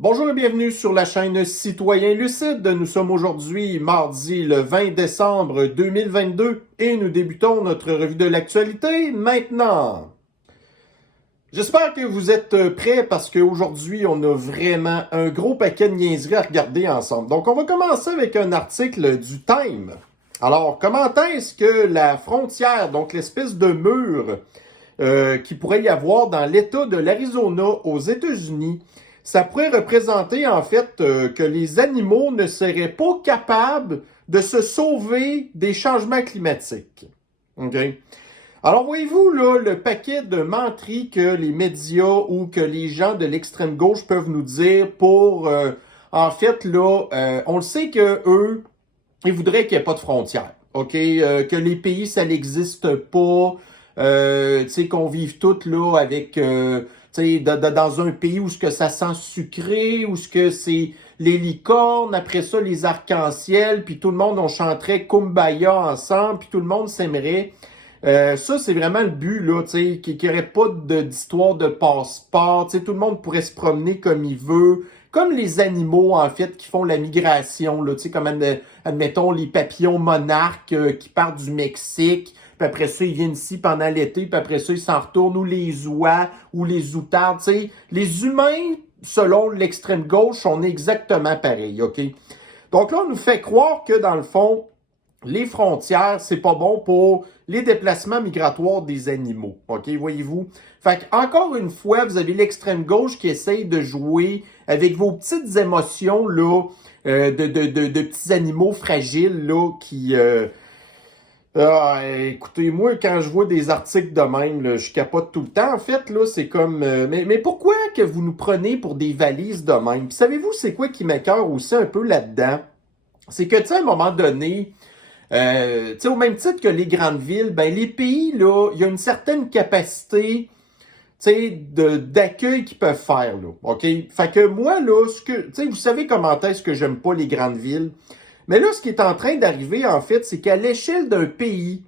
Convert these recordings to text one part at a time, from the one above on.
Bonjour et bienvenue sur la chaîne Citoyen Lucide. Nous sommes aujourd'hui mardi le 20 décembre 2022 et nous débutons notre revue de l'actualité maintenant. J'espère que vous êtes prêts parce qu'aujourd'hui on a vraiment un gros paquet de niaiseries à regarder ensemble. Donc on va commencer avec un article du Time. Alors comment est-ce que la frontière, donc l'espèce de mur qu'il pourrait y avoir dans l'État de l'Arizona aux États-Unis, ça pourrait représenter en fait que les animaux ne seraient pas capables de se sauver des changements climatiques. OK? Alors voyez-vous là le paquet de menteries que les médias ou que les gens de l'extrême gauche peuvent nous dire pour en fait là on le sait que eux ils voudraient qu'il n'y ait pas de frontières. OK? Que les pays, ça n'existe pas. Tu sais, qu'on vive toutes là avec, tu sais, dans un pays où ce que ça sent sucré, où ce que c'est les licornes, après ça, les arcs-en-ciel, puis tout le monde, on chanterait Kumbaya ensemble, puis tout le monde s'aimerait. Ça, c'est vraiment le but, là, tu sais, qu'il n'y aurait pas d'histoire de passeport, tu sais, tout le monde pourrait se promener comme il veut, comme les animaux, en fait, qui font la migration, là, tu sais, comme, admettons, les papillons monarques qui partent du Mexique, puis après ça, ils viennent ici pendant l'été, puis après ça, ils s'en retournent, ou les oies, ou les outardes, tu sais. Les humains, selon l'extrême gauche, on est exactement pareil, OK? Donc là, on nous fait croire que, dans le fond, les frontières, c'est pas bon pour les déplacements migratoires des animaux. OK, voyez-vous? Fait que, encore une fois, vous avez l'extrême gauche qui essaye de jouer avec vos petites émotions, là, de petits animaux fragiles, là, qui... écoutez, moi, quand je vois des articles de même, là, je capote tout le temps. En fait, là, c'est comme... mais pourquoi que vous nous prenez pour des valises de même? Puis savez-vous, c'est quoi qui m'écoeure aussi un peu là-dedans? C'est que, tu sais, à un moment donné... tu sais, au même titre que les grandes villes, ben les pays, là, il y a une certaine capacité, tu sais, d'accueil qu'ils peuvent faire, là, OK? Fait que moi, là, tu sais, vous savez comment est-ce que j'aime pas les grandes villes, mais là, ce qui est en train d'arriver, en fait, c'est qu'à l'échelle d'un pays,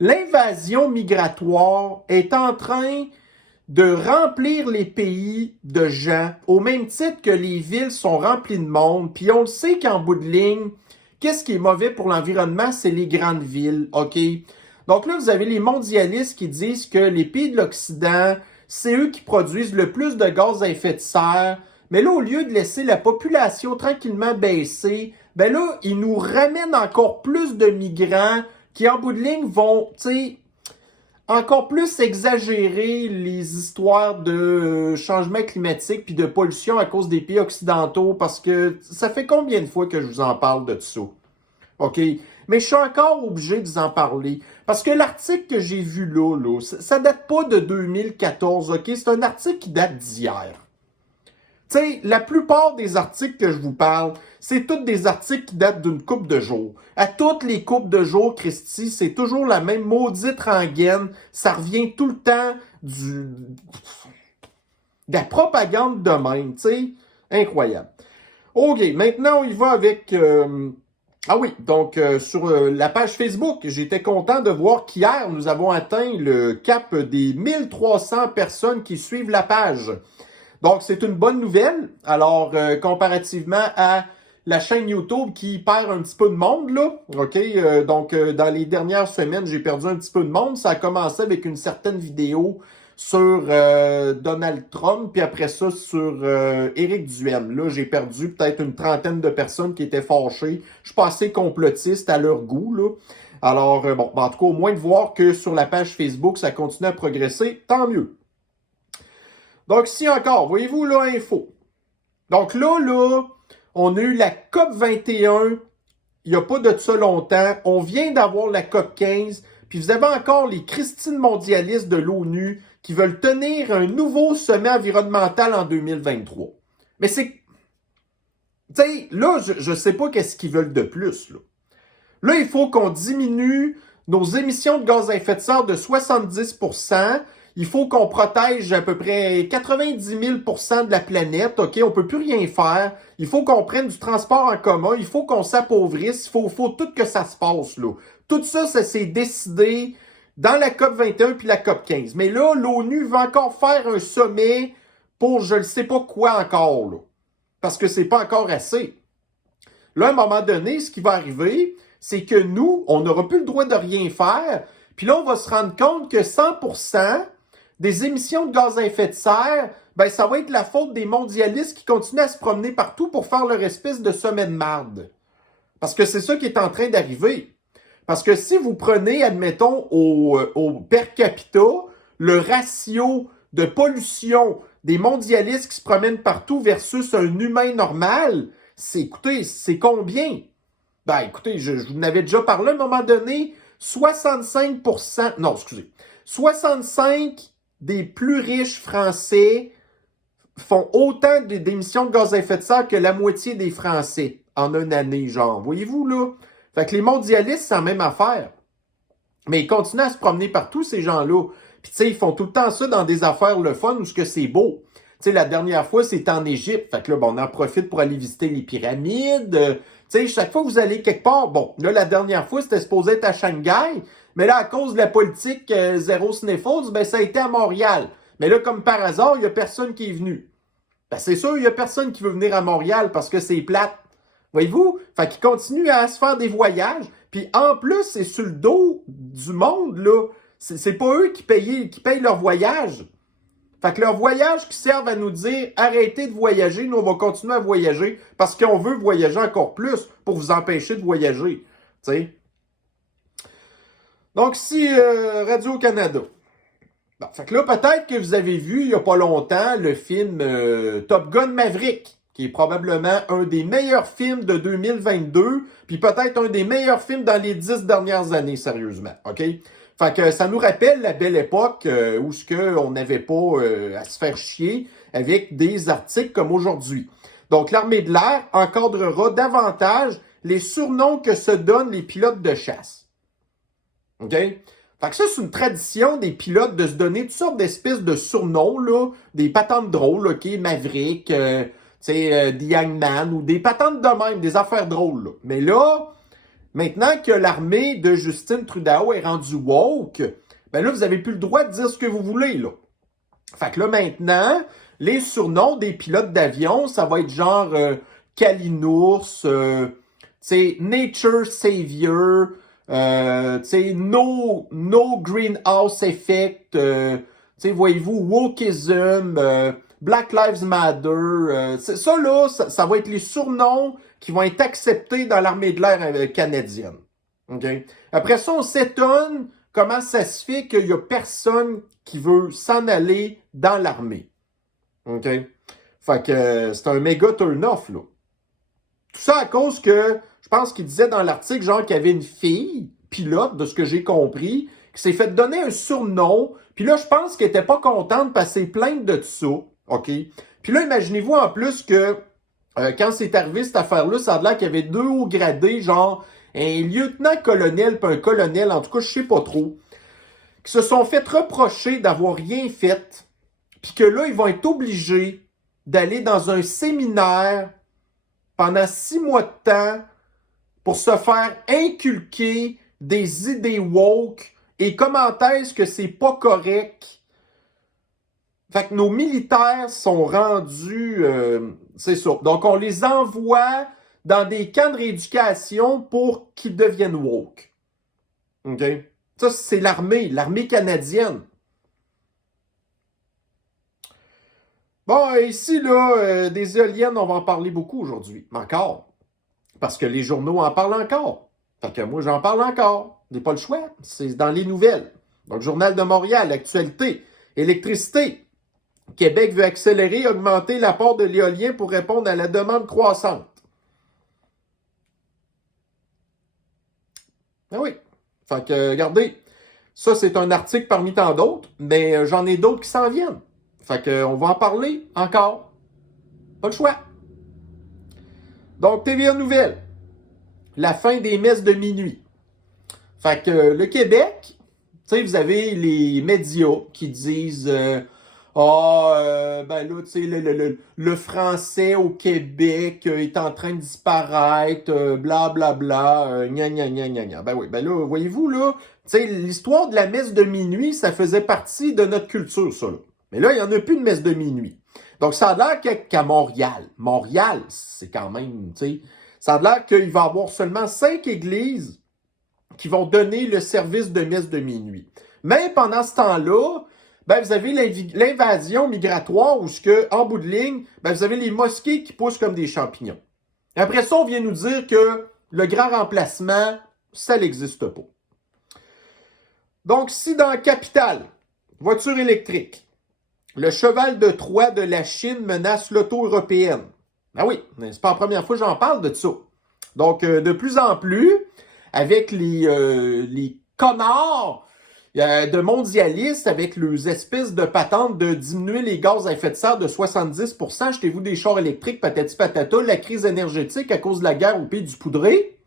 l'invasion migratoire est en train de remplir les pays de gens, au même titre que les villes sont remplies de monde, puis on le sait qu'en bout de ligne, qu'est-ce qui est mauvais pour l'environnement? C'est les grandes villes, OK? Donc là, vous avez les mondialistes qui disent que les pays de l'Occident, c'est eux qui produisent le plus de gaz à effet de serre. Mais là, au lieu de laisser la population tranquillement baisser, ben là, ils nous ramènent encore plus de migrants qui, en bout de ligne, vont, tu sais, encore plus exagérer les histoires de changement climatique puis de pollution à cause des pays occidentaux parce que ça fait combien de fois que je vous en parle de ça? OK? Mais je suis encore obligé de vous en parler. Parce que l'article que j'ai vu là, ça date pas de 2014, OK? C'est un article qui date d'hier. Tu sais, la plupart des articles que je vous parle, c'est tous des articles qui datent d'une couple de jours. À toutes les coupes de jours, Christy, c'est toujours la même maudite rengaine. Ça revient tout le temps de la propagande de même, tu sais. Incroyable. OK, maintenant on y va avec... ah oui, donc sur la page Facebook, j'étais content de voir qu'hier, nous avons atteint le cap des 1300 personnes qui suivent la page. Donc, c'est une bonne nouvelle. Alors, comparativement à la chaîne YouTube qui perd un petit peu de monde, là, OK? Donc, dans les dernières semaines, j'ai perdu un petit peu de monde. Ça a commencé avec une certaine vidéo sur Donald Trump, puis après ça, sur Éric Duhaime. Là, j'ai perdu peut-être une trentaine de personnes qui étaient fâchées. Je suis pas assez complotiste à leur goût, là. Alors, bon, en tout cas, au moins de voir que sur la page Facebook, ça continue à progresser, tant mieux. Donc, ici encore, voyez-vous, là, info. Donc là, on a eu la COP 21, il n'y a pas de ça longtemps. On vient d'avoir la COP 15, puis vous avez encore les Christines mondialistes de l'ONU qui veulent tenir un nouveau sommet environnemental en 2023. Mais c'est... Tu sais, là, je ne sais pas qu'est-ce qu'ils veulent de plus, là. Là, il faut qu'on diminue nos émissions de gaz à effet de serre de 70%. Il faut qu'on protège à peu près 90 000 de la planète. OK, on peut plus rien faire. Il faut qu'on prenne du transport en commun. Il faut qu'on s'appauvrisse. Il faut tout que ça se passe, là. Tout ça, ça s'est décidé dans la COP 21 puis la COP 15. Mais là, l'ONU va encore faire un sommet pour je ne sais pas quoi encore, là. parce que c'est pas encore assez. Là, à un moment donné, ce qui va arriver, c'est que nous, on n'aura plus le droit de rien faire, puis là, on va se rendre compte que 100% des émissions de gaz à effet de serre, ben ça va être la faute des mondialistes qui continuent à se promener partout pour faire leur espèce de sommet de marde. Parce que c'est ça qui est en train d'arriver. Parce que si vous prenez, admettons, au per capita, le ratio de pollution des mondialistes qui se promènent partout versus un humain normal, écoutez, c'est combien? Ben, écoutez, je vous en avais déjà parlé à un moment donné, 65%, non, excusez, 65 des plus riches Français font autant d'émissions de gaz à effet de serre que la moitié des Français en une année, genre. Voyez-vous, là? Fait que les mondialistes, c'est la même affaire. Mais ils continuent à se promener partout, ces gens-là. Puis, tu sais, ils font tout le temps ça dans des affaires le fun où ce que c'est beau. Tu sais, la dernière fois, c'était en Égypte. Fait que là, bon, on en profite pour aller visiter les pyramides. Tu sais, chaque fois que vous allez quelque part, bon, là, la dernière fois, c'était supposé être à Shanghai. Mais là, à cause de la politique zéro sniffles, ben, ça a été à Montréal. Mais là, comme par hasard, il n'y a personne qui est venu. Ben, c'est sûr, il n'y a personne qui veut venir à Montréal parce que c'est plate. Voyez-vous? Fait qu'ils continuent à se faire des voyages. Puis en plus, c'est sur le dos du monde, là. C'est pas eux qui payent leur voyage. Fait que leurs voyages qui servent à nous dire arrêtez de voyager, nous on va continuer à voyager parce qu'on veut voyager encore plus pour vous empêcher de voyager. T'sais? Donc si Radio-Canada. Bon, fait que là, peut-être que vous avez vu il n'y a pas longtemps le film Top Gun Maverick, qui est probablement un des meilleurs films de 2022, puis peut-être un des meilleurs films dans les 10 dernières années, sérieusement. OK? Fait que ça nous rappelle la belle époque où on n'avait pas à se faire chier avec des articles comme aujourd'hui. Donc, l'armée de l'air encadrera davantage les surnoms que se donnent les pilotes de chasse. OK? Fait que ça, c'est une tradition des pilotes de se donner toutes sortes d'espèces de surnoms, là, des patentes drôles, OK? Maverick, The Hangman, ou des patentes de même, des affaires drôles, là. Mais là, maintenant que l'armée de Justin Trudeau est rendue woke, ben là, vous avez plus le droit de dire ce que vous voulez, là. Fait que là, maintenant, les surnoms des pilotes d'avion, ça va être genre Kalinours, Nature Savior, no Greenhouse Effect, voyez-vous, Wokeism, Black Lives Matter. Ça, là, ça va être les surnoms qui vont être acceptés dans l'armée de l'air canadienne. Okay? Après ça, on s'étonne comment ça se fait qu'il n'y a personne qui veut s'en aller dans l'armée. OK? Fait que c'est un méga turn-off, là. Tout ça à cause que, je pense qu'il disait dans l'article, genre qu'il y avait une fille, pilote, de ce que j'ai compris, qui s'est fait donner un surnom, puis là, je pense qu'elle était pas contente parce qu'elle s'est plainte de ça, OK? Puis là, imaginez-vous en plus que, quand c'est arrivé cette affaire-là, ça a l'air qu'il y avait 2 hauts gradés, genre un lieutenant-colonel puis un colonel, en tout cas, je sais pas trop, qui se sont fait reprocher d'avoir rien fait, puis que là, ils vont être obligés d'aller dans un séminaire pendant 6 mois de temps pour se faire inculquer des idées woke et comment est-ce que c'est pas correct. Fait que nos militaires sont rendus, c'est ça. Donc, on les envoie dans des camps de rééducation pour qu'ils deviennent woke. OK? Ça, c'est l'armée canadienne. Bon, ici, là, des éoliennes, on va en parler beaucoup aujourd'hui. Encore. Parce que les journaux en parlent encore. Fait que moi, j'en parle encore. J'ai pas le choix. C'est dans les nouvelles. Donc, Journal de Montréal, actualité, électricité. Québec veut accélérer et augmenter l'apport de l'éolien pour répondre à la demande croissante. Ah oui. Fait que, regardez, ça, c'est un article parmi tant d'autres, mais j'en ai d'autres qui s'en viennent. Fait que, on va en parler encore. Pas le choix. Donc, TVA Nouvelles. La fin des messes de minuit. Fait que le Québec, tu sais, vous avez les médias qui disent ben là, tu sais, le français au Québec est en train de disparaître, blablabla, gna gna gna gna gna. Ben oui, ben là, voyez-vous, là, tu sais, l'histoire de la messe de minuit, ça faisait partie de notre culture, ça, là. Mais là, il n'y en a plus de messe de minuit. Donc, ça a l'air qu'à Montréal, c'est quand même, tu sais, ça a l'air qu'il va y avoir seulement 5 églises qui vont donner le service de messe de minuit. Mais pendant ce temps-là, ben, vous avez l'invasion migratoire où, en bout de ligne, ben, vous avez les mosquées qui poussent comme des champignons. Et après ça, on vient nous dire que le grand remplacement, ça n'existe pas. Donc, si dans la capitale, voiture électrique, le cheval de Troie de la Chine menace l'auto européenne. Ben oui, c'est pas la première fois que j'en parle de ça. Donc, de plus en plus, avec les connards de mondialistes, avec leurs espèces de patentes de diminuer les gaz à effet de serre de 70%, achetez-vous des chars électriques, patati patata, la crise énergétique à cause de la guerre au pays du poudré,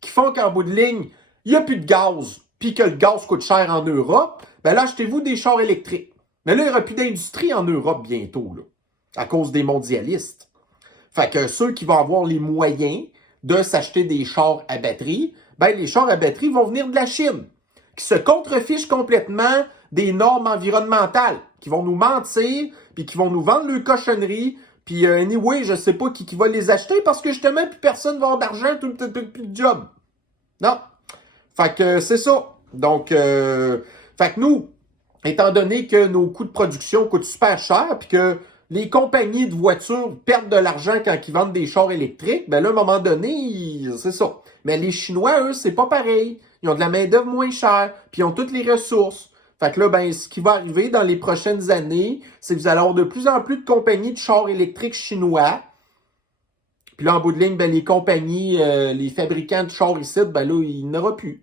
qui font qu'en bout de ligne, il n'y a plus de gaz, puis que le gaz coûte cher en Europe, ben là, achetez-vous des chars électriques. Mais là, il n'y aura plus d'industrie en Europe bientôt, là, à cause des mondialistes. Fait que ceux qui vont avoir les moyens de s'acheter des chars à batterie, ben les chars à batterie vont venir de la Chine, qui se contrefichent complètement des normes environnementales, qui vont nous mentir, puis qui vont nous vendre leurs cochonneries, puis anyway, je sais pas qui va les acheter, parce que justement, plus personne va avoir d'argent, plus de job. Non. Fait que c'est ça. Donc, fait que nous, étant donné que nos coûts de production coûtent super cher, puis que les compagnies de voitures perdent de l'argent quand ils vendent des chars électriques, ben là, à un moment donné, c'est ça. Mais les Chinois, eux, c'est pas pareil. Ils ont de la main-d'œuvre moins chère, puis ils ont toutes les ressources. Fait que là, ben, ce qui va arriver dans les prochaines années, c'est que vous allez avoir de plus en plus de compagnies de chars électriques chinois. Puis là, en bout de ligne, ben, les compagnies, les fabricants de chars ici, ben là, il n'y en aura plus.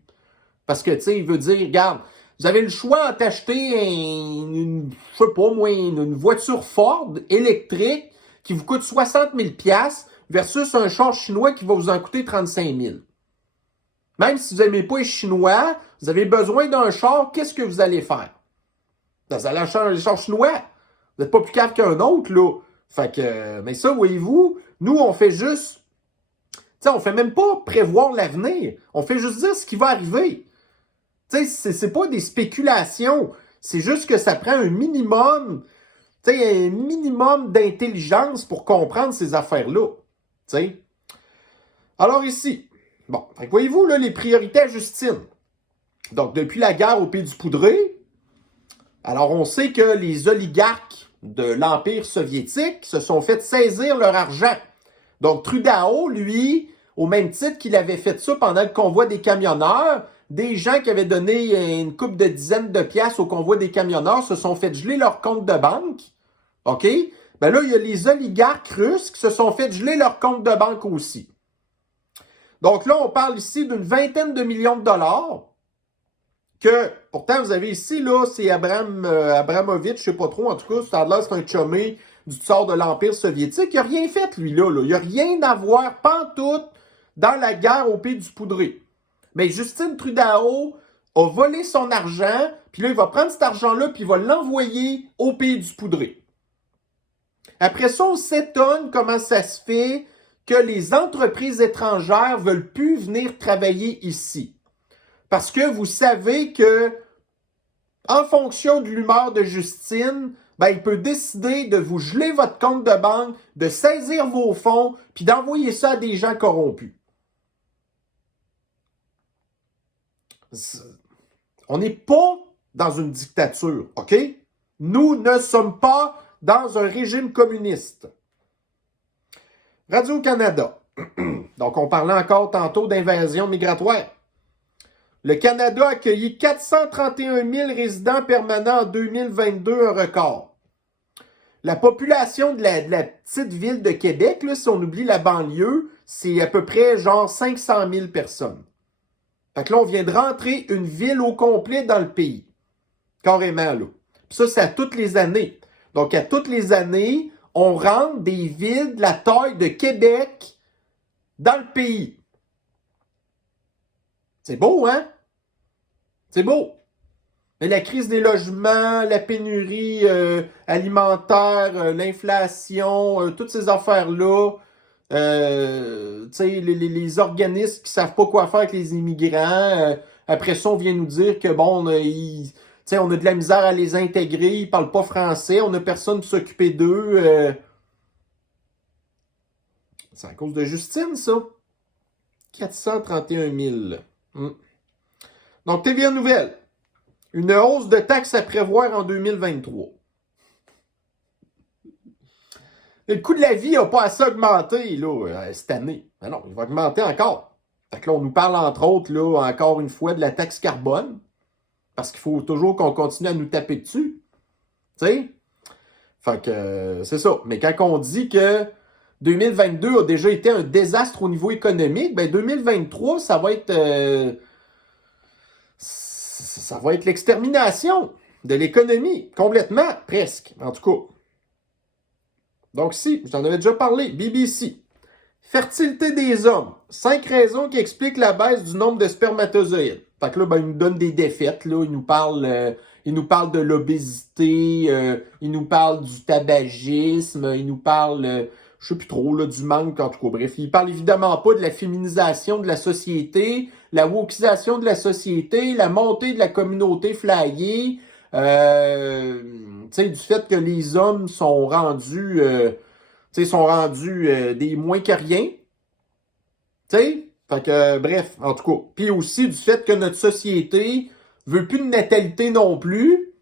Parce que, tu sais, il veut dire, regarde, vous avez le choix d'acheter une voiture Ford électrique qui vous coûte 60 000 $ versus un char chinois qui va vous en coûter 35 000. Même si vous n'aimez pas les Chinois, vous avez besoin d'un char, qu'est-ce que vous allez faire? Vous allez acheter un char chinois. Vous n'êtes pas plus calme qu'un autre, là. Fait que, mais ça, voyez-vous, nous, on fait juste, tu sais, on fait même pas prévoir l'avenir. On fait juste dire ce qui va arriver. Tu sais, c'est pas des spéculations. C'est juste que ça prend un minimum, tu sais, un minimum d'intelligence pour comprendre ces affaires-là. Tu sais. Alors ici, bon, fait que voyez-vous, là, les priorités à Justine. Donc, depuis la guerre au pays du poudré, alors on sait que les oligarques de l'Empire soviétique se sont fait saisir leur argent. Donc, Trudeau, lui, au même titre qu'il avait fait ça pendant le convoi des camionneurs, des gens qui avaient donné une couple de dizaines de piastres au convoi des camionneurs se sont fait geler leur compte de banque. OK? Ben là, il y a les oligarques russes qui se sont fait geler leur compte de banque aussi. Donc là, on parle ici d'une vingtaine de millions de dollars que, pourtant, vous avez ici, là, c'est Abramovitch, je sais pas trop, en tout cas, c'est un chumé du tsar de l'Empire soviétique. Il n'a rien fait, lui, là. Il n'a rien à voir, pantoute, dans la guerre au pays du poudré. Mais Justin Trudeau a volé son argent, puis là, il va prendre cet argent-là, puis il va l'envoyer au pays du poudré. Après ça, on s'étonne comment ça se fait que les entreprises étrangères veulent plus venir travailler ici. Parce que vous savez que, en fonction de l'humeur de Justine, ben, il peut décider de vous geler votre compte de banque, de saisir vos fonds, puis d'envoyer ça à des gens corrompus. On n'est pas dans une dictature, OK? Nous ne sommes pas dans un régime communiste. Radio-Canada. Donc, on parlait encore tantôt d'invasion migratoire. Le Canada a accueilli 431 000 résidents permanents en 2022, un record. La population de la petite ville de Québec, là, si on oublie la banlieue, c'est à peu près genre 500 000 personnes. Fait que là, on vient de rentrer une ville au complet dans le pays. Carrément, là. Puis ça, c'est à toutes les années. Donc, à toutes les années, on rentre des villes de la taille de Québec dans le pays. C'est beau, hein? C'est beau. Mais la crise des logements, la pénurie alimentaire, l'inflation, toutes ces affaires-là, les organismes qui savent pas quoi faire avec les immigrants, après ça, on vient nous dire que, bon, sais, on a de la misère à les intégrer, ils parlent pas français, on a personne pour s'occuper d'eux. C'est à cause de Justine, ça. 431 000. Donc, TVA Nouvelle. Une hausse de taxes à prévoir en 2023. Le coût de la vie n'a pas assez augmenté là, cette année. Mais non, il va augmenter encore. Fait que là, on nous parle, entre autres, là, encore une fois, de la taxe carbone. Parce qu'il faut toujours qu'on continue à nous taper dessus. Tu sais? Fait que c'est ça. Mais quand on dit que 2022 a déjà été un désastre au niveau économique, ben 2023, ça va être l'extermination de l'économie. Complètement, presque. En tout cas. Donc si, j'en avais déjà parlé, BBC. Fertilité des hommes. 5 raisons qui expliquent la baisse du nombre de spermatozoïdes. Fait que là, ben, il nous donne des défaites. Là. Il nous parle de l'obésité, il nous parle du tabagisme, il nous parle, je sais plus trop, là, du manque, en tout cas. Bref, il parle évidemment pas de la féminisation de la société, la wokisation de la société, la montée de la communauté flyée, tu sais, du fait que les hommes sont rendus... des moins que rien. Tu sais? Fait que, bref, en tout cas. Puis aussi du fait que notre société veut plus de natalité non plus.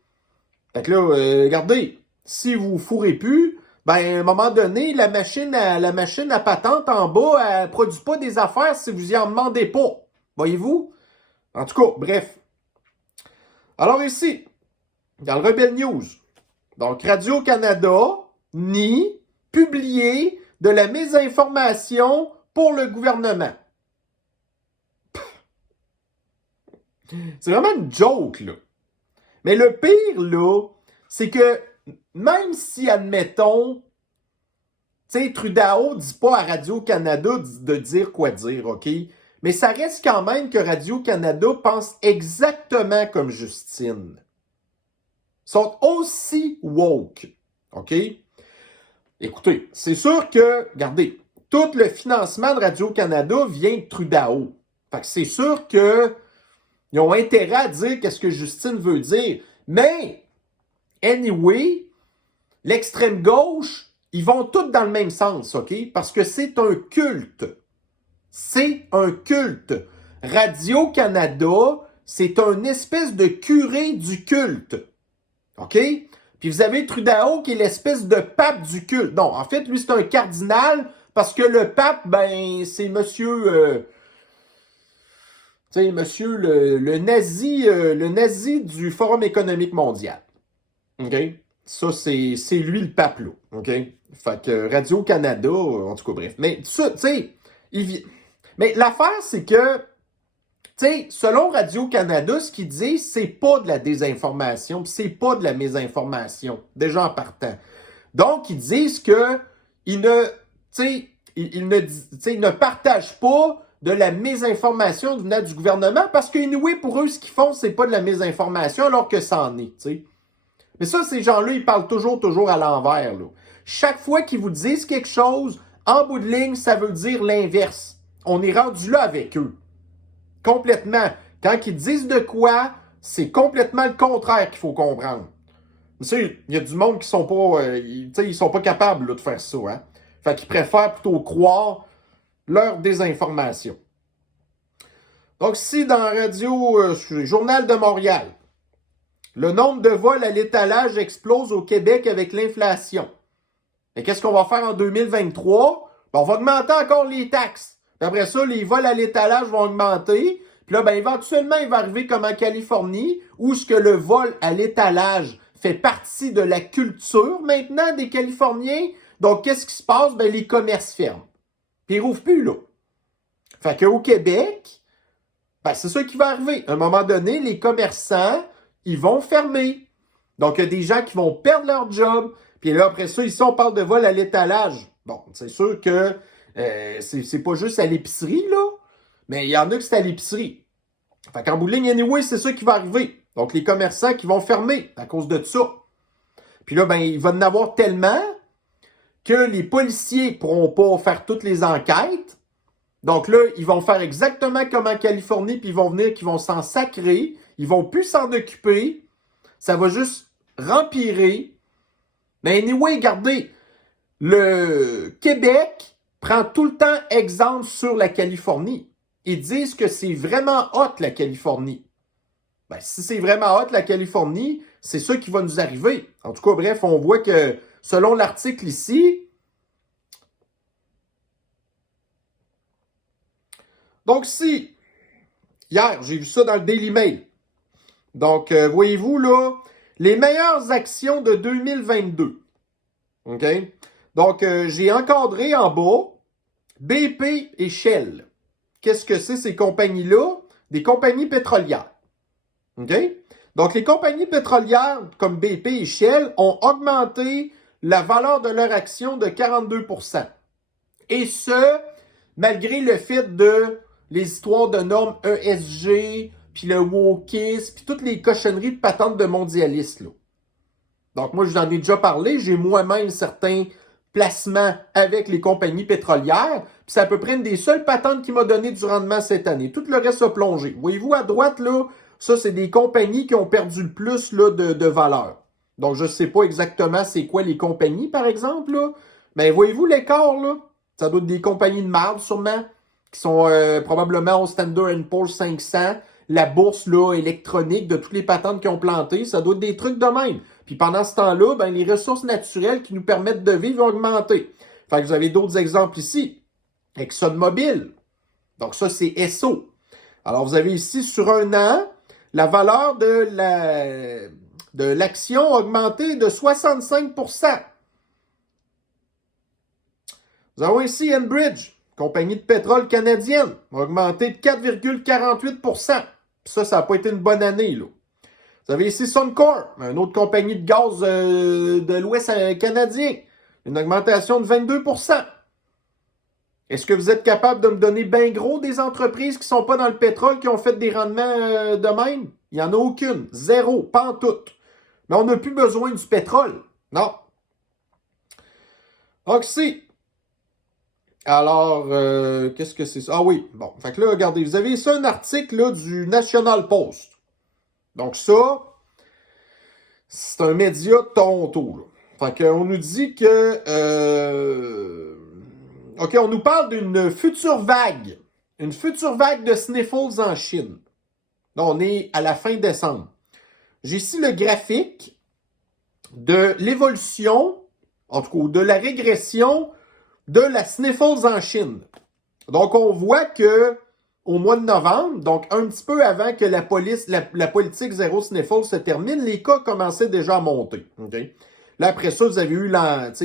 Fait que là, regardez, si vous fourrez plus, ben, à un moment donné, la machine à patente en bas, elle produit pas des affaires si vous y en demandez pas. Voyez-vous? En tout cas, bref. Alors ici, dans le Rebel News, donc Radio-Canada nie publier de la mésinformation pour le gouvernement. C'est vraiment une joke, là. Mais le pire, là, c'est que même si, admettons, tu sais, Trudeau dit pas à Radio-Canada de dire quoi dire, OK? Mais ça reste quand même que Radio-Canada pense exactement comme Justine. Ils sont aussi woke, OK? Écoutez, c'est sûr que, regardez, tout le financement de Radio-Canada vient de Trudeau. Fait que c'est sûr qu'ils ont intérêt à dire qu'est-ce que Justine veut dire. Mais, anyway, l'extrême gauche, ils vont tous dans le même sens, OK? Parce que c'est un culte. C'est un culte. Radio-Canada, c'est un espèce de curé du culte. OK? Puis vous avez Trudeau qui est l'espèce de pape du culte. Non, en fait, lui, c'est un cardinal parce que le pape, ben, c'est monsieur... tu sais, monsieur le nazi du Forum économique mondial. OK? Ça, c'est lui le pape, là. OK? Fait que Radio-Canada, en tout cas, bref. Mais ça, tu sais, mais l'affaire, c'est que, tu sais, selon Radio-Canada, ce qu'ils disent, c'est pas de la désinformation, puis c'est pas de la mésinformation, déjà en partant. Donc, ils disent que ils ne partagent pas de la mésinformation venant du gouvernement, parce que, anyway, pour eux, ce qu'ils font, c'est pas de la mésinformation, alors que ça en est, tu sais. Mais ça, ces gens-là, ils parlent toujours à l'envers, là. Chaque fois qu'ils vous disent quelque chose, en bout de ligne, ça veut dire l'inverse. On est rendu là avec eux. Complètement. Quand ils disent de quoi, c'est complètement le contraire qu'il faut comprendre. Tu sais, il y a du monde qui sont pas, ils sont pas capables là, de faire ça. Hein? Fait qu'ils préfèrent plutôt croire leur désinformation. Donc, si dans Journal de Montréal, le nombre de vols à l'étalage explose au Québec avec l'inflation. Et qu'est-ce qu'on va faire en 2023? Ben, on va augmenter encore les taxes. Puis après ça, les vols à l'étalage vont augmenter. Puis là, ben, éventuellement, il va arriver comme en Californie, où ce que le vol à l'étalage fait partie de la culture maintenant des Californiens. Donc, qu'est-ce qui se passe? Ben, les commerces ferment. Puis ils rouvrent plus, là. Fait qu'au Québec, ben, c'est ça qui va arriver. À un moment donné, les commerçants, ils vont fermer. Donc, il y a des gens qui vont perdre leur job. Puis là, après ça, ici, on parle de vol à l'étalage. Bon, c'est sûr que c'est pas juste à l'épicerie, là. Mais il y en a que c'est à l'épicerie. Fait qu'en bout de ligne, anyway, c'est ça qui va arriver. Donc, les commerçants qui vont fermer à cause de ça. Puis là, ben, il va en avoir tellement que les policiers ne pourront pas faire toutes les enquêtes. Donc là, ils vont faire exactement comme en Californie, puis ils vont venir, qu'ils vont s'en sacrer. Ils vont plus s'en occuper. Ça va juste rempirer. Mais anyway, regardez, le Québec prend tout le temps exemple sur la Californie. Ils disent que c'est vraiment hot, la Californie. Ben, si c'est vraiment hot, la Californie, c'est ça qui va nous arriver. En tout cas, bref, on voit que, selon l'article ici, donc si, hier, j'ai vu ça dans le Daily Mail. Donc, voyez-vous, là, les meilleures actions de 2022. OK? Donc, j'ai encadré en bas BP et Shell. Qu'est-ce que c'est ces compagnies-là? Des compagnies pétrolières. OK? Donc, les compagnies pétrolières comme BP et Shell ont augmenté la valeur de leur action de 42%. Et ce, malgré le fait de les histoires de normes ESG, puis le wokisme, puis toutes les cochonneries de patentes de mondialistes, là. Donc, moi, je vous en ai déjà parlé. J'ai moi-même certains placements avec les compagnies pétrolières. Puis c'est à peu près une des seules patentes qui m'a donné du rendement cette année. Tout le reste a plongé. Voyez-vous, à droite, là, ça, c'est des compagnies qui ont perdu le plus là, de valeur. Donc, je ne sais pas exactement c'est quoi les compagnies, par exemple, là. Mais voyez-vous l'écart, là? Ça doit être des compagnies de marde, sûrement, qui sont probablement au Standard & Poor's 500. La bourse là, électronique de toutes les patentes qui ont planté, ça doit être des trucs de même. Puis pendant ce temps-là, ben, les ressources naturelles qui nous permettent de vivre ont augmenté. Fait que vous avez d'autres exemples ici. ExxonMobil. Donc ça, c'est Esso. Alors vous avez ici, sur un an, la valeur de l'action a augmenté de 65%. Nous avons ici Enbridge, compagnie de pétrole canadienne, a augmenté de 4,48%. Ça n'a pas été une bonne année, là. Vous avez ici Suncor, une autre compagnie de gaz de l'Ouest canadien. Une augmentation de 22%. Est-ce que vous êtes capable de me donner bien gros des entreprises qui ne sont pas dans le pétrole, qui ont fait des rendements de même? Il n'y en a aucune. Zéro. Pas en tout. Mais on n'a plus besoin du pétrole. Non. Oxy. Alors, qu'est-ce que c'est ça? Ah oui, bon. Fait que là, regardez, vous avez ici un article là, du National Post. Donc ça, c'est un média de Toronto. Là. Fait qu'on nous dit que... OK, on nous parle d'une future vague. Une future vague de sniffles en Chine. Là, on est à la fin décembre. J'ai ici le graphique de l'évolution, en tout cas, de la régression de la sniffles en Chine. Donc, on voit que au mois de novembre, donc un petit peu avant que la politique zéro sniffle se termine, les cas commençaient déjà à monter. Okay? Là, après ça, vous avez eu,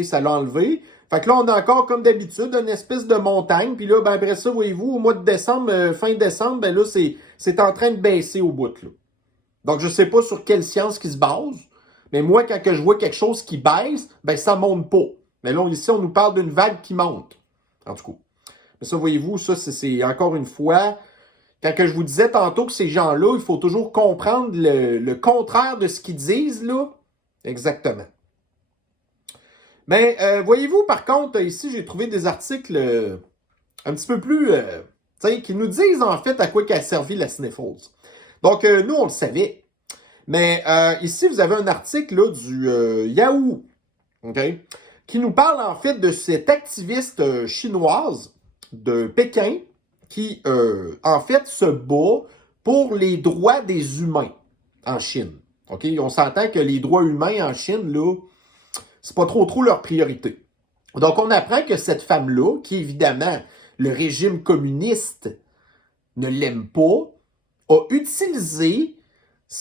ça l'a enlevé. Fait que là, on a encore, comme d'habitude, une espèce de montagne. Puis là, ben, après ça, voyez-vous, au mois de décembre, fin décembre, ben là, c'est en train de baisser au bout. Là. Donc, je ne sais pas sur quelle science qui se base. Mais moi, quand je vois quelque chose qui baisse, ben ça ne monte pas. Mais là, ici, on nous parle d'une vague qui monte. En tout cas. Mais ça, voyez-vous, ça, c'est encore une fois, quand je vous disais tantôt que ces gens-là, il faut toujours comprendre le contraire de ce qu'ils disent, là. Exactement. Mais voyez-vous, par contre, ici, j'ai trouvé des articles un petit peu plus, qui nous disent en fait à quoi qu'a servi la sniffles. Donc, nous, on le savait. Mais ici, vous avez un article là, du Yahoo, okay, qui nous parle en fait de cette activiste chinoise de Pékin qui, en fait, se bat pour les droits des humains en Chine. Okay? On s'entend que les droits humains en Chine, là, c'est pas trop leur priorité. Donc, on apprend que cette femme-là, qui évidemment, le régime communiste ne l'aime pas, a utilisé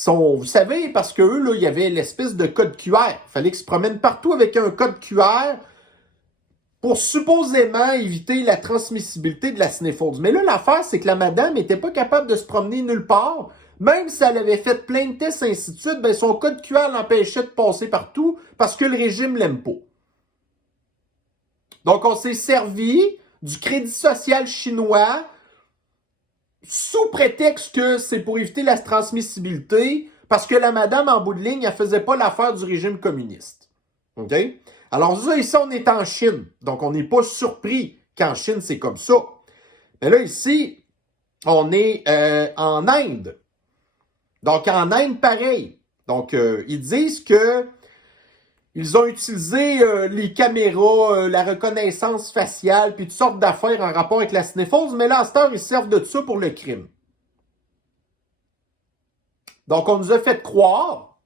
vous savez, parce qu'eux, là, il y avait l'espèce de code QR. Il fallait qu'ils se promènent partout avec un code QR pour supposément éviter la transmissibilité de la sniffles. Mais là, l'affaire, c'est que la madame n'était pas capable de se promener nulle part. Même si elle avait fait plein de tests, ainsi de suite, ben son code QR l'empêchait de passer partout parce que le régime l'aime pas. Donc, on s'est servi du crédit social chinois sous prétexte que c'est pour éviter la transmissibilité, parce que la madame, en bout de ligne, elle faisait pas l'affaire du régime communiste. OK? Alors ça, ici, on est en Chine. Donc, on n'est pas surpris qu'en Chine, c'est comme ça. Mais là, ici, on est en Inde. Donc, en Inde, pareil. Donc, ils disent que ils ont utilisé les caméras, la reconnaissance faciale, puis toutes sortes d'affaires en rapport avec la sniffles, mais là, à cette heure, ils servent de ça pour le crime. Donc, on nous a fait croire,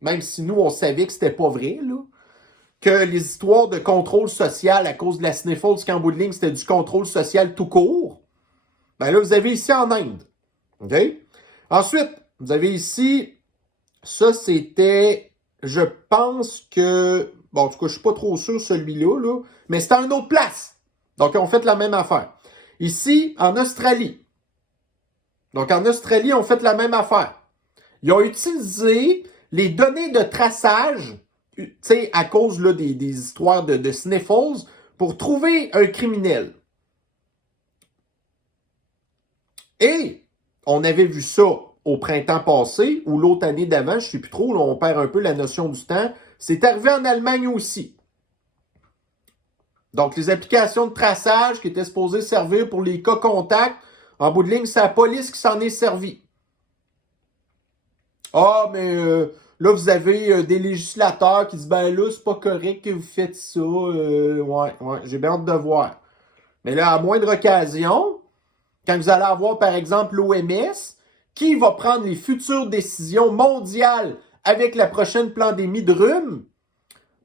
même si nous, on savait que c'était pas vrai, là, que les histoires de contrôle social à cause de la sniffles, qu'en bout de ligne, c'était du contrôle social tout court. Ben là, vous avez ici en Inde. OK? Ensuite, vous avez ici, ça, c'était, je pense que, bon, en tout cas, je suis pas trop sûr celui-là, là, mais c'était à une autre place. Donc, on fait la même affaire. Ici, en Australie. Donc, en Australie, on fait la même affaire. Ils ont utilisé les données de traçage, tu sais, à cause là, des histoires de sniffles, pour trouver un criminel. Et on avait vu ça au printemps passé, ou l'autre année d'avant, je ne sais plus trop, là, on perd un peu la notion du temps. C'est arrivé en Allemagne aussi. Donc, les applications de traçage qui étaient supposées servir pour les cas contacts, en bout de ligne, c'est la police qui s'en est servie. Ah, mais là, vous avez des législateurs qui disent, ben là, c'est pas correct que vous faites ça. Ouais, j'ai bien hâte de voir. Mais là, à moindre occasion, quand vous allez avoir, par exemple, l'OMS, qui va prendre les futures décisions mondiales avec la prochaine pandémie de rhume,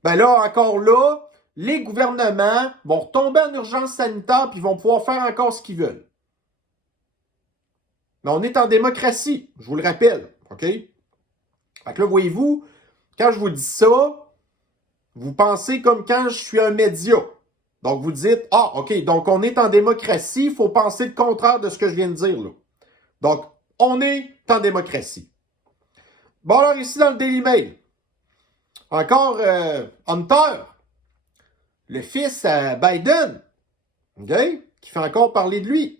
ben là, encore là, les gouvernements vont retomber en urgence sanitaire puis vont pouvoir faire encore ce qu'ils veulent. Mais on est en démocratie, je vous le rappelle, OK? Fait que là, voyez-vous, quand je vous dis ça, vous pensez comme quand je suis un média. Donc, vous dites, ah, OK, donc on est en démocratie, il faut penser le contraire de ce que je viens de dire, là. Donc, on est en démocratie. Bon, alors ici, dans le Daily Mail, encore Hunter, le fils à Biden, okay, qui fait encore parler de lui.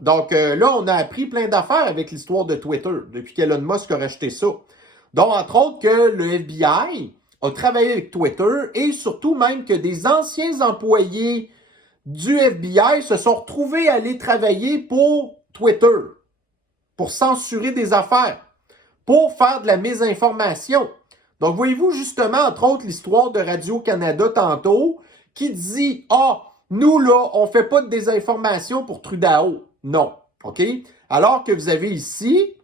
Donc, là, on a appris plein d'affaires avec l'histoire de Twitter, depuis qu'Elon Musk a racheté ça. Donc, entre autres, que le FBI a travaillé avec Twitter et surtout même que des anciens employés du FBI se sont retrouvés à aller travailler pour Twitter, pour censurer des affaires, pour faire de la mésinformation. Donc, voyez-vous justement, entre autres, l'histoire de Radio-Canada tantôt, qui dit, ah, nous, là, on fait pas de désinformation pour Trudeau. Non, OK? Alors que vous avez ici,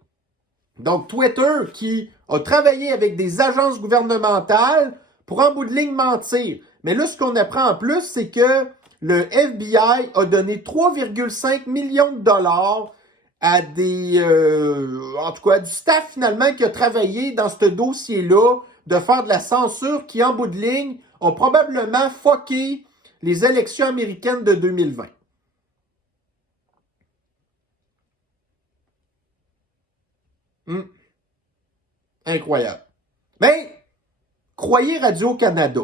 donc Twitter qui a travaillé avec des agences gouvernementales pour en bout de ligne mentir. Mais là, ce qu'on apprend en plus, c'est que le FBI a donné 3,5 millions de dollars à des, en tout cas, du staff finalement qui a travaillé dans ce dossier-là de faire de la censure qui, en bout de ligne, ont probablement fucké les élections américaines de 2020. Incroyable. Mais, croyez Radio-Canada.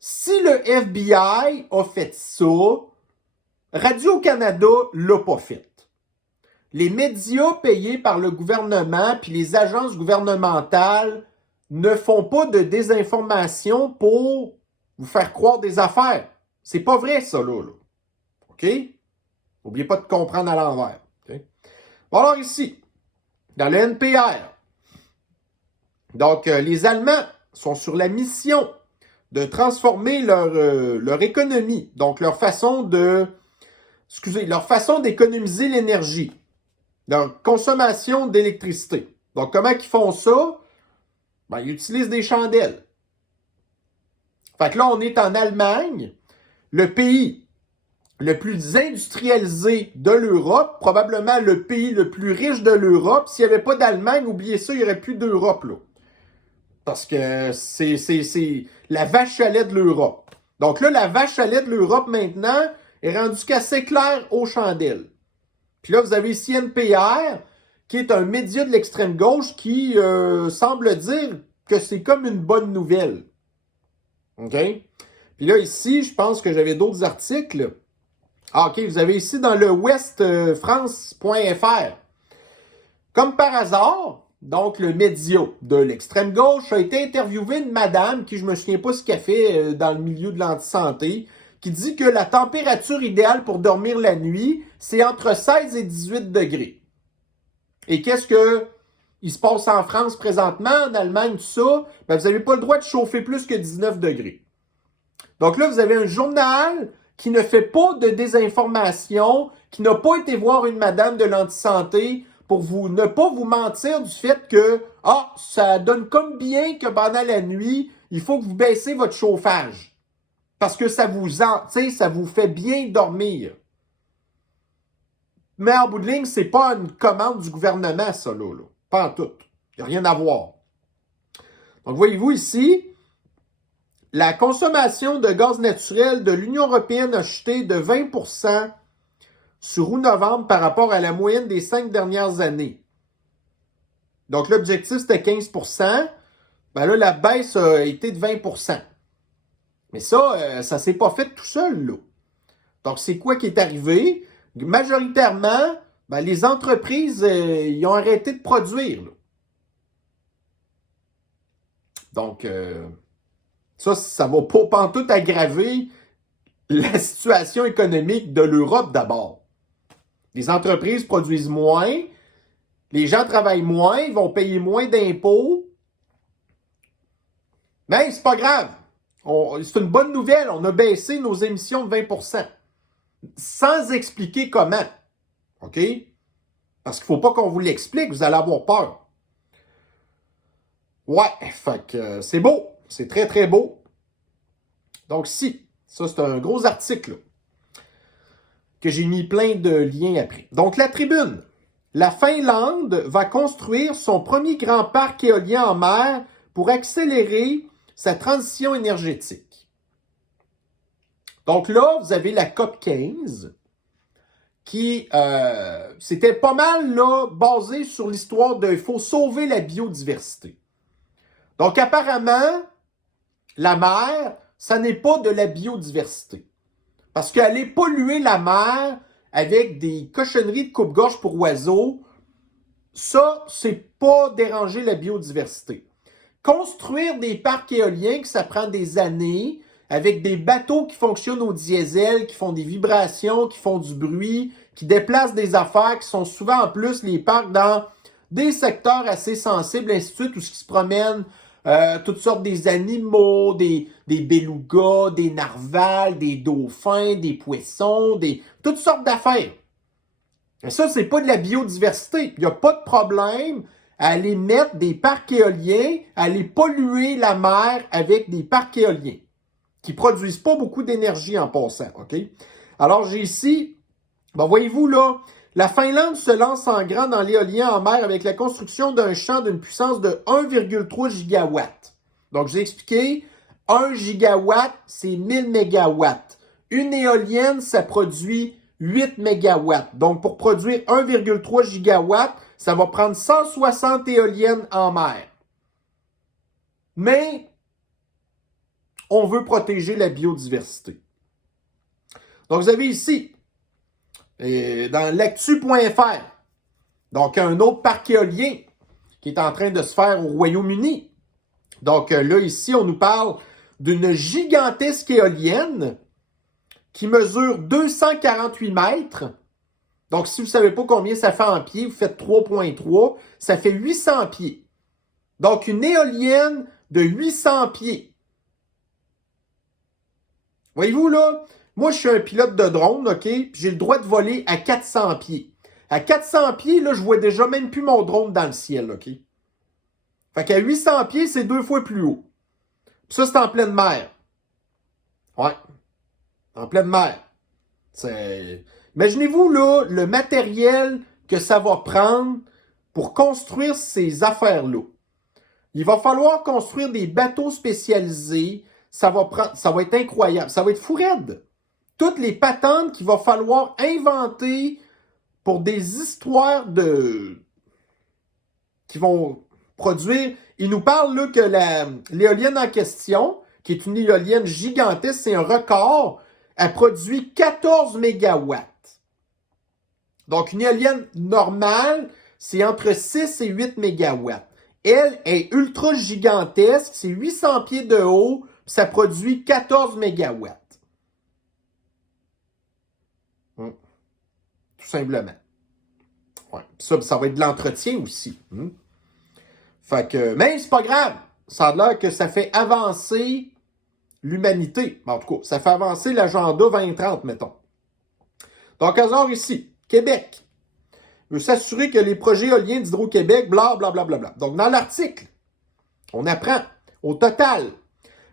Si le FBI a fait ça, Radio-Canada l'a pas fait. Les médias payés par le gouvernement puis les agences gouvernementales ne font pas de désinformation pour vous faire croire des affaires. C'est pas vrai, ça, là. OK? N'oubliez pas de comprendre à l'envers. OK? Bon, alors ici, dans le NPR, donc, les Allemands sont sur la mission de transformer leur économie, donc leur façon d'économiser l'énergie, leur consommation d'électricité. Donc, comment ils font ça? Ben, ils utilisent des chandelles. Fait que là, on est en Allemagne, le pays le plus industrialisé de l'Europe, probablement le pays le plus riche de l'Europe. S'il n'y avait pas d'Allemagne, oubliez ça, il n'y aurait plus d'Europe, là. Parce que c'est la vache à lait de l'Europe. Donc là, la vache à lait de l'Europe, maintenant, est rendue qu'assez claire aux chandelles. Puis là, vous avez ici NPR, qui est un média de l'extrême gauche qui semble dire que c'est comme une bonne nouvelle. OK? Puis là, ici, je pense que j'avais d'autres articles. Ah, OK, vous avez ici dans le ouestfrance.fr. Comme par hasard, donc le média de l'extrême gauche a été interviewé une madame qui, je me souviens pas ce qu'elle fait dans le milieu de l'antisanté, qui dit que la température idéale pour dormir la nuit, c'est entre 16 et 18 degrés. Et qu'est-ce que il se passe en France présentement, en Allemagne, tout ça, ben vous n'avez pas le droit de chauffer plus que 19 degrés. Donc là, vous avez un journal qui ne fait pas de désinformation, qui n'a pas été voir une madame de l'antisanté pour ne pas vous mentir du fait que ça donne comme bien que pendant la nuit, il faut que vous baissez votre chauffage. Parce que ça vous fait bien dormir. Mais en bout de ligne, c'est pas une commande du gouvernement, ça, là. Pas en tout. Il n'y a rien à voir. Donc, voyez-vous ici, la consommation de gaz naturel de l'Union européenne a chuté de 20% sur août-novembre par rapport à la moyenne des 5 dernières années. Donc, l'objectif, c'était 15%. Ben là, la baisse a été de 20%. Mais ça ne s'est pas fait tout seul, là. Donc, c'est quoi qui est arrivé? Majoritairement, ben, les entreprises ils ont arrêté de produire, là. Donc, ça ne va pas pantoute aggraver la situation économique de l'Europe d'abord. Les entreprises produisent moins, les gens travaillent moins, ils vont payer moins d'impôts. Mais c'est pas grave. C'est une bonne nouvelle. On a baissé nos émissions de 20%. Sans expliquer comment. OK? Parce qu'il ne faut pas qu'on vous l'explique, vous allez avoir peur. Ouais, fait que c'est beau. C'est très, très beau. Donc, ça, c'est un gros article là, que j'ai mis plein de liens après. Donc, la tribune. La Finlande va construire son premier grand parc éolien en mer pour accélérer sa transition énergétique. Donc là, vous avez la COP 15 qui, c'était pas mal là, basé sur l'histoire de il faut sauver la biodiversité. Donc apparemment, la mer, ça n'est pas de la biodiversité. Parce qu'aller polluer la mer avec des cochonneries de coupe-gorge pour oiseaux, ça, c'est pas déranger la biodiversité. Construire des parcs éoliens, que ça prend des années, avec des bateaux qui fonctionnent au diesel, qui font des vibrations, qui font du bruit, qui déplacent des affaires, qui sont souvent en plus les parcs dans des secteurs assez sensibles, ainsi de suite, où ce qui se promènent toutes sortes des animaux, des belugas, des narvals, des dauphins, des poissons, toutes sortes d'affaires. Et ça, c'est pas de la biodiversité. Il n'y a pas de problème à aller mettre des parcs éoliens, à aller polluer la mer avec des parcs éoliens qui produisent pas beaucoup d'énergie en passant, OK? Alors, j'ai ici, voyez-vous là, la Finlande se lance en grand dans l'éolien en mer avec la construction d'un champ d'une puissance de 1,3 gigawatts. Donc, j'ai expliqué, 1 gigawatt, c'est 1000 mégawatts. Une éolienne, ça produit 8 mégawatts. Donc, pour produire 1,3 gigawatts, ça va prendre 160 éoliennes en mer. Mais, on veut protéger la biodiversité. Donc, vous avez ici, dans l'actu.fr, donc un autre parc éolien qui est en train de se faire au Royaume-Uni. Donc là, ici, on nous parle d'une gigantesque éolienne qui mesure 248 mètres. Donc, si vous ne savez pas combien ça fait en pieds, vous faites 3,3, ça fait 800 pieds. Donc, une éolienne de 800 pieds. Voyez-vous là, moi, je suis un pilote de drone, OK? Puis j'ai le droit de voler à 400 pieds. À 400 pieds, là, je vois déjà même plus mon drone dans le ciel, OK? Fait qu'à 800 pieds, c'est 2 fois plus haut. Puis ça, c'est en pleine mer. Ouais. En pleine mer. Imaginez-vous, là, le matériel que ça va prendre pour construire ces affaires-là. Il va falloir construire des bateaux spécialisés. Ça va être incroyable. Ça va être fou raide. Toutes les patentes qu'il va falloir inventer pour des histoires qui vont produire. Il nous parle là que l'éolienne en question, qui est une éolienne gigantesque, c'est un record, elle produit 14 mégawatts. Donc, une éolienne normale, c'est entre 6 et 8 mégawatts. Elle est ultra gigantesque, c'est 800 pieds de haut, puis ça produit 14 mégawatts. Tout simplement. Ouais. Ça va être de l'entretien aussi. Fait que, mais c'est pas grave. Ça a l'air que ça fait avancer l'humanité. En tout cas, ça fait avancer l'agenda 2030, mettons. Donc, hasard ici, Québec veut s'assurer que les projets éoliens d'Hydro-Québec, blablabla. Bla, bla, bla. Donc, dans l'article, on apprend, au total,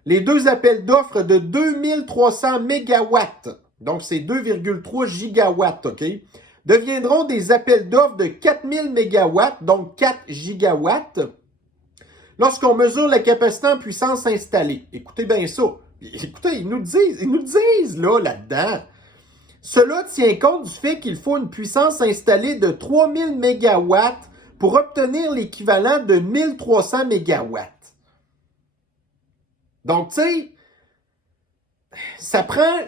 les deux appels d'offres de 2300 mégawatts, donc c'est 2,3 gigawatts, OK, deviendront des appels d'offres de 4000 mégawatts, donc 4 gigawatts, lorsqu'on mesure la capacité en puissance installée. Écoutez bien ça. Écoutez, ils nous disent là-dedans. Cela tient compte du fait qu'il faut une puissance installée de 3000 mégawatts pour obtenir l'équivalent de 1300 mégawatts. Donc, tu sais, ça prend,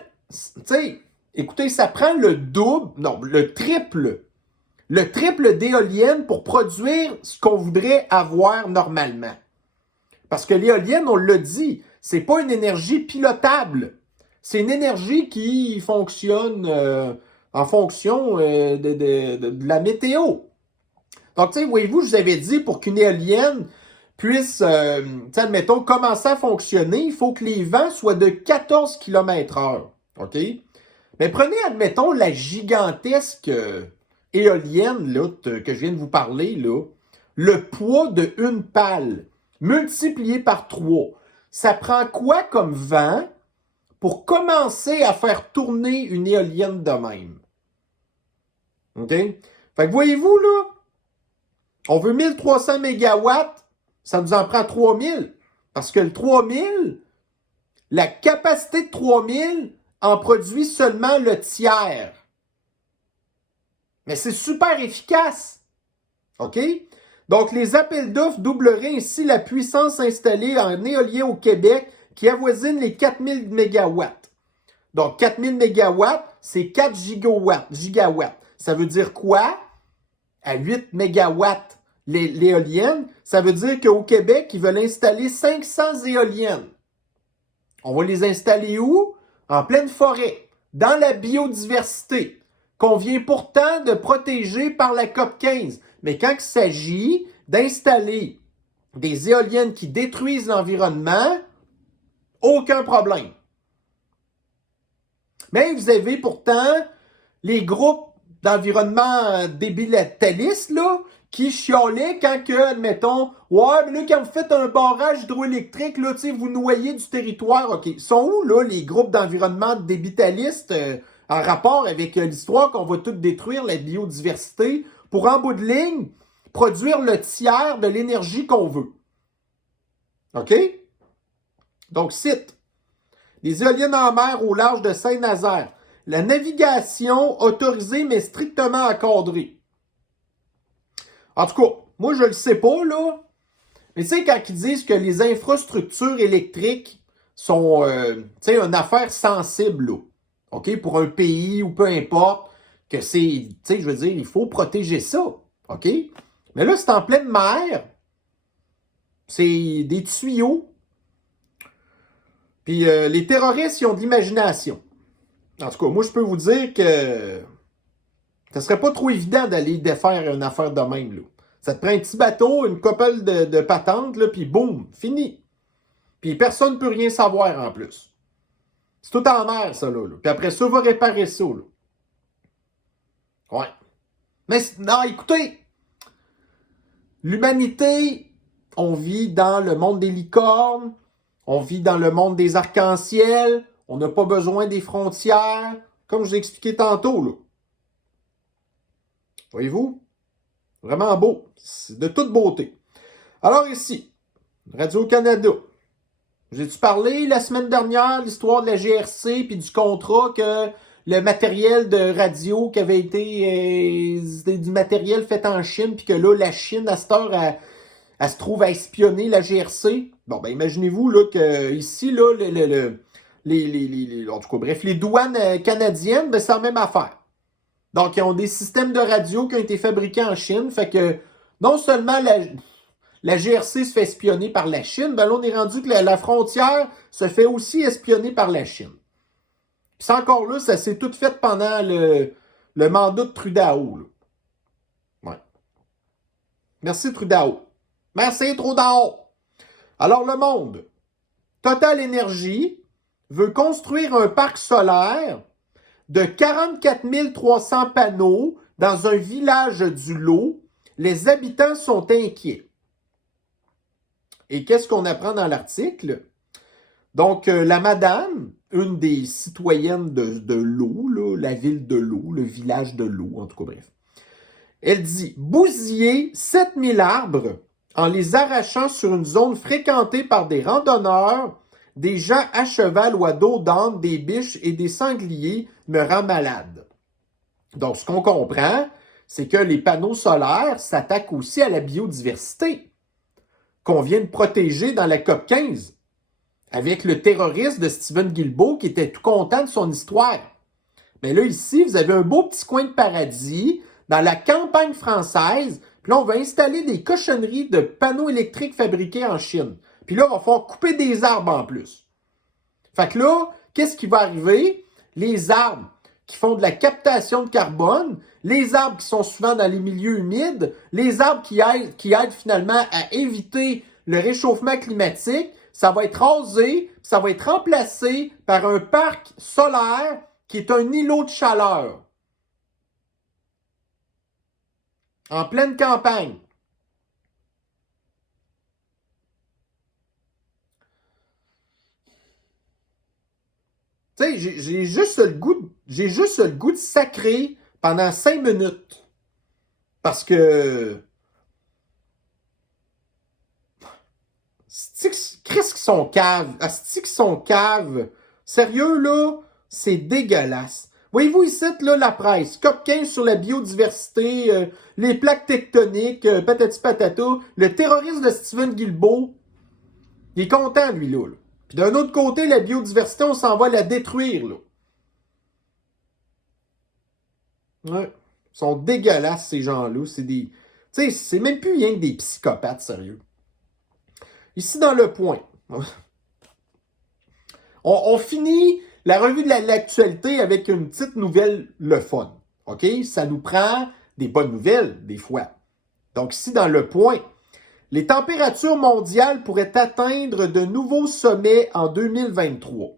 écoutez, ça prend le double, non, le triple d'éoliennes pour produire ce qu'on voudrait avoir normalement. Parce que l'éolienne, on l'a dit, c'est pas une énergie pilotable. C'est une énergie qui fonctionne en fonction de la météo. Donc, tu sais, voyez-vous, je vous avais dit, pour qu'une éolienne puisse, admettons, commencer à fonctionner, il faut que les vents soient de 14 km/h. OK? Mais prenez, admettons, la gigantesque éolienne là, que je viens de vous parler, là, le poids de une pale multiplié par 3. Ça prend quoi comme vent pour commencer à faire tourner une éolienne de même? OK? Fait que voyez-vous, là, on veut 1300 mégawatts, ça nous en prend 3000. Parce que le 3000, la capacité de 3000 en produit seulement le tiers. Mais c'est super efficace. OK? Donc, les appels d'offres doubleraient ainsi la puissance installée en éolien au Québec qui avoisine les 4000 mégawatts. Donc, 4000 mégawatts, c'est 4 gigawatts. Ça veut dire quoi? À 8 mégawatts l'éolienne, ça veut dire qu'au Québec, ils veulent installer 500 éoliennes. On va les installer où? En pleine forêt, dans la biodiversité, qu'on vient pourtant de protéger par la COP 15. Mais quand il s'agit d'installer des éoliennes qui détruisent l'environnement, aucun problème. Mais vous avez pourtant les groupes d'environnement débilitaristes, là, qui chiolaient quand que, admettons, ouais, mais là, quand vous faites un barrage hydroélectrique, là, tu sais, vous noyez du territoire, OK. Sont où, là, les groupes d'environnement débilitaristes en rapport avec l'histoire qu'on va tout détruire, la biodiversité, pour, en bout de ligne, produire le tiers de l'énergie qu'on veut? OK? Donc, cite. Les éoliennes en mer au large de Saint-Nazaire. La navigation autorisée mais strictement encadrée. En tout cas, moi je le sais pas, là. Mais tu sais, quand ils disent que les infrastructures électriques sont une affaire sensible, là. OK? Pour un pays ou peu importe, que c'est. Tu sais, je veux dire, il faut protéger ça. OK? Mais là, c'est en pleine mer. C'est des tuyaux. Puis les terroristes, ils ont de l'imagination. En tout cas, moi, je peux vous dire que ça serait pas trop évident d'aller défaire une affaire de même, là. Ça te prend un petit bateau, une couple de patentes, là, puis boum, fini. Puis personne ne peut rien savoir en plus. C'est tout en mer, ça, là. Puis après ça, va réparer ça, là. Ouais. Mais non, écoutez, l'humanité, on vit dans le monde des licornes, on vit dans le monde des arcs-en-ciel, on n'a pas besoin des frontières, comme je l'ai expliqué tantôt, là. Voyez-vous? Vraiment beau. C'est de toute beauté. Alors ici, Radio-Canada. J'ai-tu parlé la semaine dernière l'histoire de la GRC puis du contrat que le matériel de radio qui avait été du matériel fait en Chine puis que là, la Chine, à cette heure, elle se trouve à espionner la GRC? Bon, ben imaginez-vous là, que ici, là, en tout cas, bref, les douanes canadiennes, ben, c'est la même affaire. Donc, ils ont des systèmes de radio qui ont été fabriqués en Chine. Fait que non seulement la GRC se fait espionner par la Chine, ben là, on est rendu que la frontière se fait aussi espionner par la Chine. Puis c'est encore là, ça s'est tout fait pendant le mandat de Trudeau. Là. Ouais. Merci Trudeau. Mais c'est trop d'or. Alors le monde, Total Energy veut construire un parc solaire de 44 300 panneaux dans un village du lot. Les habitants sont inquiets. Et qu'est-ce qu'on apprend dans l'article? Donc, la madame, une des citoyennes de l'eau, la ville de l'eau, le village de l'eau, en tout cas, bref. Elle dit « Bousiller 7000 arbres en les arrachant sur une zone fréquentée par des randonneurs, des gens à cheval ou à dos d'âne, des biches et des sangliers me rend malade. » Donc, ce qu'on comprend, c'est que les panneaux solaires s'attaquent aussi à la biodiversité qu'on vient de protéger dans la COP 15 avec le terroriste de Steven Guilbeault qui était tout content de son histoire. Mais là, ici, vous avez un beau petit coin de paradis dans la campagne française. Puis là, on va installer des cochonneries de panneaux électriques fabriqués en Chine. Puis là, il va falloir couper des arbres en plus. Fait que là, qu'est-ce qui va arriver? Les arbres qui font de la captation de carbone, les arbres qui sont souvent dans les milieux humides, les arbres qui aident finalement à éviter le réchauffement climatique, ça va être rasé, ça va être remplacé par un parc solaire qui est un îlot de chaleur. En pleine campagne. Tu sais, j'ai juste le goût de sacrer pendant 5 minutes. Parce que Qu'est-ce qu'ils sont caves? Asti qu'ils sont caves. Sérieux, là, c'est dégueulasse. Voyez-vous ici, là, la presse. COP 15 sur la biodiversité, les plaques tectoniques, patati patata. Le terroriste de Steven Guilbeault, il est content, lui, là. Puis d'un autre côté, la biodiversité, on s'en va la détruire, là. Ouais. Ils sont dégueulasses, ces gens-là. C'est des... Tu sais, c'est même plus rien que des psychopathes, sérieux. Ici, dans le point, on finit la revue de l'actualité avec une petite nouvelle, le fun. OK? Ça nous prend des bonnes nouvelles, des fois. Donc, ici, dans le point, les températures mondiales pourraient atteindre de nouveaux sommets en 2023.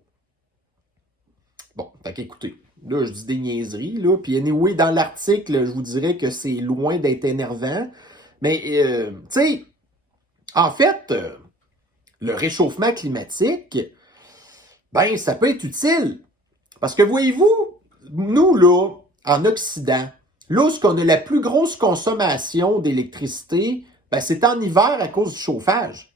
Bon, fait qu'écoutez, là, je dis des niaiseries, là. Puis, anyway, dans l'article, je vous dirais que c'est loin d'être énervant. Mais, tu sais, en fait... le réchauffement climatique, ben, ça peut être utile. Parce que voyez-vous, nous, là, en Occident, là où on a la plus grosse consommation d'électricité, ben, c'est en hiver à cause du chauffage.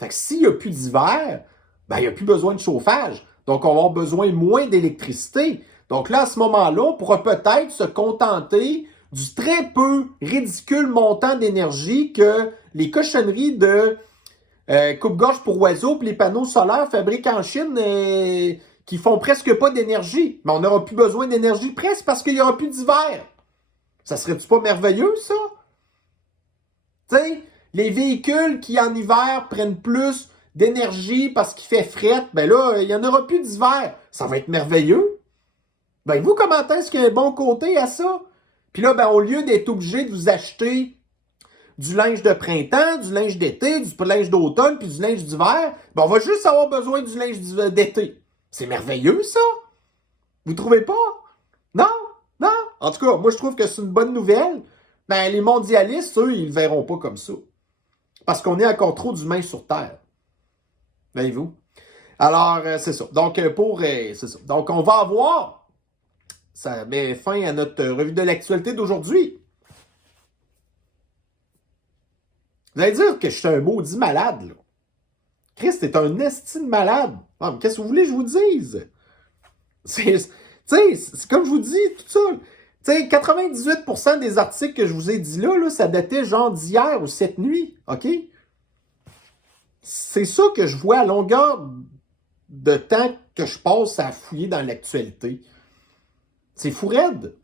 Fait que s'il n'y a plus d'hiver, ben, il n'y a plus besoin de chauffage. Donc, on va avoir besoin moins d'électricité. Donc là, à ce moment-là, on pourra peut-être se contenter du très peu ridicule montant d'énergie que les cochonneries de coupe-gorge pour oiseaux puis les panneaux solaires fabriqués en Chine qui font presque pas d'énergie. Mais on n'aura plus besoin d'énergie presque parce qu'il n'y aura plus d'hiver. Ça serait-tu pas merveilleux, ça? Tu sais, les véhicules qui en hiver prennent plus d'énergie parce qu'il fait fret, ben là, il n'y en aura plus d'hiver. Ça va être merveilleux. Ben vous, comment est-ce qu'il y a un bon côté à ça? Puis là, ben au lieu d'être obligé de vous acheter du linge de printemps, du linge d'été, du linge d'automne, puis du linge d'hiver, ben on va juste avoir besoin du linge d'été. C'est merveilleux, ça? Vous trouvez pas? Non? Non? En tout cas, moi, je trouve que c'est une bonne nouvelle. Ben, les mondialistes, eux, ils le verront pas comme ça. Parce qu'on est encore trop d'humains sur Terre. Voyez-vous? Alors, c'est ça. Donc, c'est ça. Donc, on va avoir... Ça met fin à notre revue de l'actualité d'aujourd'hui. Vous allez dire que je suis un maudit malade, là. Christ, t'es un esti de malade. Ah, mais qu'est-ce que vous voulez que je vous dise? C'est comme je vous dis, tout ça. Tu sais, 98% des articles que je vous ai dit là, ça datait genre d'hier ou cette nuit, OK? C'est ça que je vois à longueur de temps que je passe à fouiller dans l'actualité. C'est fou raide.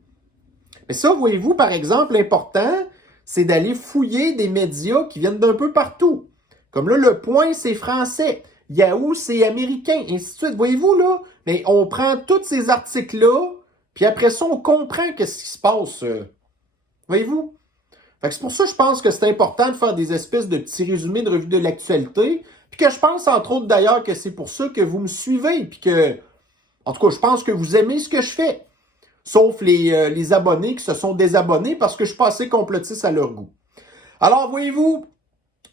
Mais ça, voyez-vous, par exemple, l'important, c'est d'aller fouiller des médias qui viennent d'un peu partout. Comme là, Le Point, c'est français. Yahoo, c'est américain, et ainsi de suite. Voyez-vous, là? Mais on prend tous ces articles-là, puis après ça, on comprend qu'est-ce qui se passe. Voyez-vous? Fait que c'est pour ça que je pense que c'est important de faire des espèces de petits résumés de revue de l'actualité. Puis que je pense, entre autres d'ailleurs, que c'est pour ça que vous me suivez. Puis que, en tout cas, je pense que vous aimez ce que je fais. Sauf les abonnés qui se sont désabonnés parce que je suis pas assez complotiste à leur goût. Alors, voyez-vous,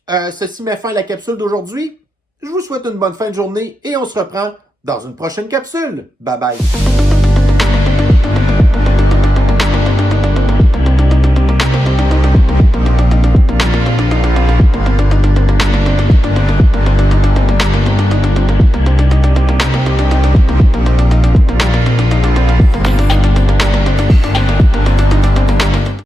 ceci met fin à la capsule d'aujourd'hui. Je vous souhaite une bonne fin de journée et on se reprend dans une prochaine capsule. Bye bye.